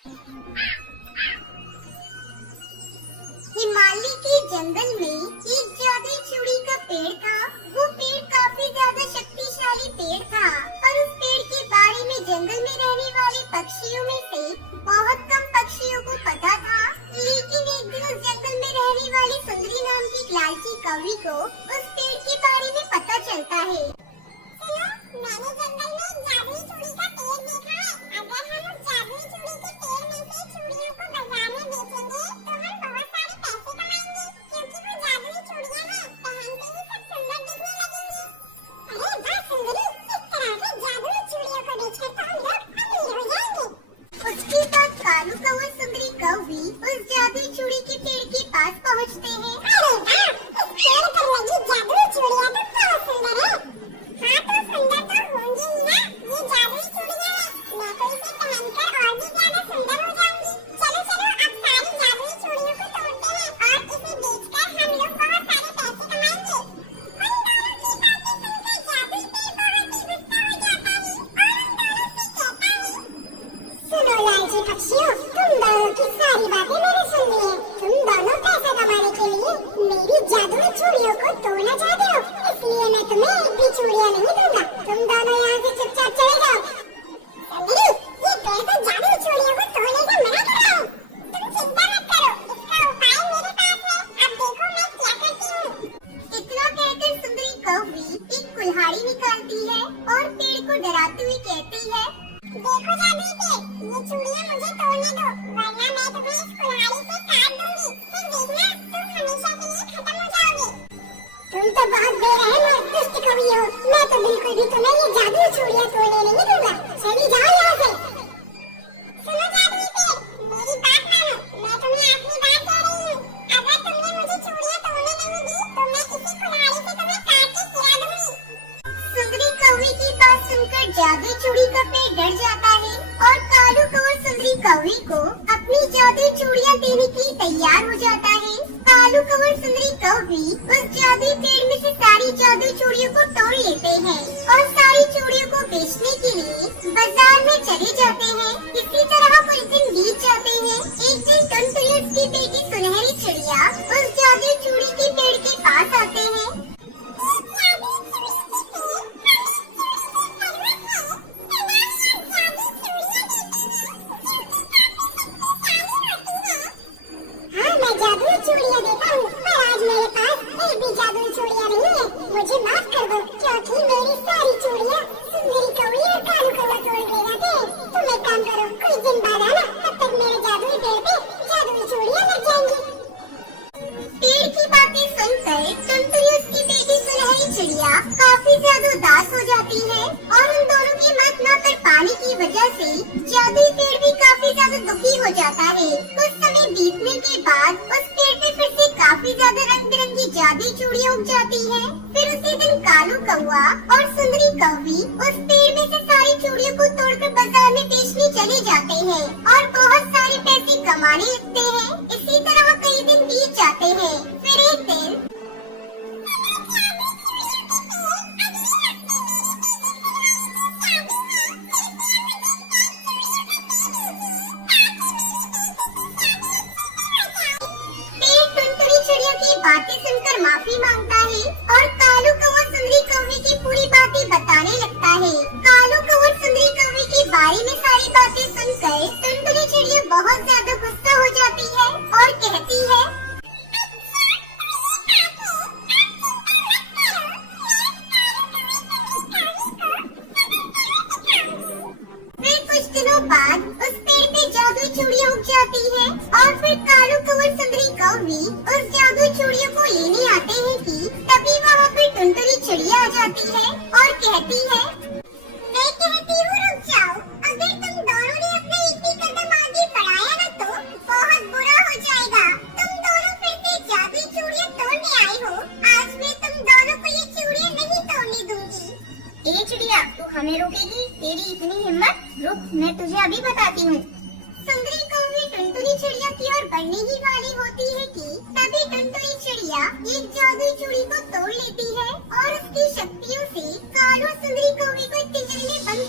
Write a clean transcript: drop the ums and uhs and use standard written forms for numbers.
हिमालय के जंगल में एक जादुई चूड़ी का पेड़ था। वो पेड़ काफी ज्यादा शक्तिशाली पेड़ था और उस पेड़ के बारे में जंगल में रहने वाले पक्षियों में से बहुत कम पक्षियों को पता था। लेकिन एक दिन उस जंगल में रहने वाली सुंदरी नाम की एक लालची कौवी को उस पेड़ के बारे में पता चलता है। सुनो, मैंने जंगल में एक जादुई चूड़ी का पेड़ देखा है। अगर हम उस जादुई चूड़ी के पेड़ में से चूड़ियों को बाजार में बेचेंगे तो हम बहुत सारे पैसे कमाएंगे, क्योंकि वो जादुई चूड़ियां हैं, पहनते ही सब सुंदर दिखने लगेंगे। अरे वाह सुंदरी, इस तरह से जादुई चूड़ियों को बेचकर तो हम लोग अमीर हो जाएंगे। उसके बाद कालू कौवा सुंदरी कौवी उस जादुई चूड़ी के पेड़ के पास पहुँचते हैं। अरे वाह, इस पेड़ पर लगी जादुई चूड़ियां तो बहुत सुंदर है। हाँ तो सुंदर तो होंगी ही ना, ये जादुई चूड़ियां हैं। मैं तो इसे पहनकर और भी ज्यादा सुंदर हो जाऊंगी। चलो चलो, अब सारी जादुई चूड़ियों को तोड़ते हैं और इसे बेचकर हम लोग बहुत सारे पैसे कमाएंगे। उन दोनों की बातें सुनकर जादुई पेड़ बहुत ही गुस्सा हो जाता है और उन दोनों से कहता है, सुनो लालची पक्षियों, तुम दोनों की सारी बातें मैंने सुन ली है। तुम दोनों पैसा कमाने के लिए मेरी जादुई चूड़ियों को तोड़ना चाहते हो, इसलिए मैं तुम्हें एक भी चूड़ियां नहीं दूंगा। तुम दोनों यहाँ से चुपचाप चले जाओ। सुंदरी, ये पेड़ तो जादुई चूड़ियों को तोड़ने से मना कर रहा है। तुम चिंता मत करो, इसका उपाय मेरे पास है। अब देखो मैं क्या करती हूँ। इतना कहकर सुंदरी कौवी एक कुल्हाड़ी निकालती है और पेड़ को डराते हुए कहती है, देखो जादुई पेड़, ये चूड़ियां मुझे तोड़ने दो, वरना मैं तुम्हें इस कुल्हाड़ी से काट दूंगी। फिर देखना, तुम हमेशा के लिए खत्म हो जाओगे। तुम तो बहुत बेरहम और दुष्ट कवि हो। मैं तो बिल्कुल भी तुम्हें ये जादुई चूड़ियां तोड़ने नहीं दूंगा। चली जाओ यहाँ से। सुनो जादुई पेड़, मेरी बात मानो, मैं तुम्हें आखिरी बात कह रही हूँ। अगर तुमने मुझे चूड़ियां तोड़ने नहीं दी तो मैं इसी कुल्हाड़ी से तुम्हें काट के गिरा दूंगी। सुंदरी कौवी की बात सुनकर जादुई चूड़ी का पेड़ डर जाता है और कालू कौवा सुंदरी कौवी को अपनी जादुई चूड़ियां देने के लिए तैयार हो जाता है। कालू कौवा सुंदरी कौवी उस जादुई पेड़ में से सारी जादुई चूड़ियों को तोड़ लेते हैं और सारी चूड़ियों को बेचने के लिए बाजार में चले जाते हैं। इसी तरह कुछ दिन बीत जाते हैं। एक दिन टुनटुनी उसकी बेटी सुनहरी चिड़िया उस जादुई चूड़ी के पेड़ के पास आते हैं। हाँ, मैं जादुई चूड़ियां देता हूँ, पर आज मेरे पास एक भी जादुई चूड़ियां नहीं है। मुझे माफ कर दो, क्योंकि मेरी सारी चूड़ियां सुंदरी कौवी और कालू कौवा तोड़ ले जाते हैं। तुम एक काम करो, कुछ दिन बाद आना, तब तक मेरे जादुई पेड़ पे जादुई चूड़ियां लग जाएंगी। पेड़ की बातें सुनकर टुनटुनी उसकी बेटी सुनहरी चिड़िया काफी ज्यादा उदास हो जाती है और उन दोनों की मत न कर पाने की वजह से जादुई पेड़ भी काफी ज्यादा दुखी हो जाता है। कुछ समय बीतने के बाद उस पेड़ पे फिर से काफी ज्यादा रंग बिरंगी जादुई चूड़ियां उग जाती हैं। फिर उसी दिन कालू कौवा और सुंदरी कौवी उस पेड़ में से सारी चूड़ियों को तोड़कर बाजार में बेचने चले जाते हैं और बहुत सारे पैसे कमाने लगते हैं। इसी तरह कई दिन बीत जाते हैं। फिर एक दिन बातें सुनकर माफी मांगता है और कालू कौवा सुंदरी कौवी की पूरी बातें बताने लगता है। कालू कौवा सुंदरी कौवी के बारे में सारी बातें सुनकर टुनटुनी चिड़िया बहुत ज्यादा गुस्सा हो जाती है और कहती है, फिर कुछ दिनों बाद उस पेड़ पे जादुई चूड़ियां उग जाती है और फिर कालू कौवा सुंदरी कौवी उस जादुई चूड़ियों को लेने आते हैं कि तभी वहाँ पे टुनटुनी चिड़िया आ जाती है और कहती है, मैं कहती हूँ रुक जाओ। अगर तुम दोनों ने अपना एक भी कदम आगे बढ़ाया ना तो बहुत बुरा हो जाएगा। तुम दोनों फिर से जादुई चूड़ियां तोड़ने आए हो। आज मैं तुम दोनों को ये चूड़ियां नहीं तोड़ने दूंगी। ए चिड़िया, तू हमें रोकेगी? तेरी इतनी हिम्मत? रुक, मैं तुझे अभी बताती हूँ। सुंदरी कौवी टुनटुनी चिड़िया की ओर बढ़ने ही वाली होती है कि तभी टुनटुनी चिड़िया एक जादुई चूड़ी को तोड़ लेती है और उसकी शक्तियों से कालू सुंदरी कौवी को एक पिंजरे में बंद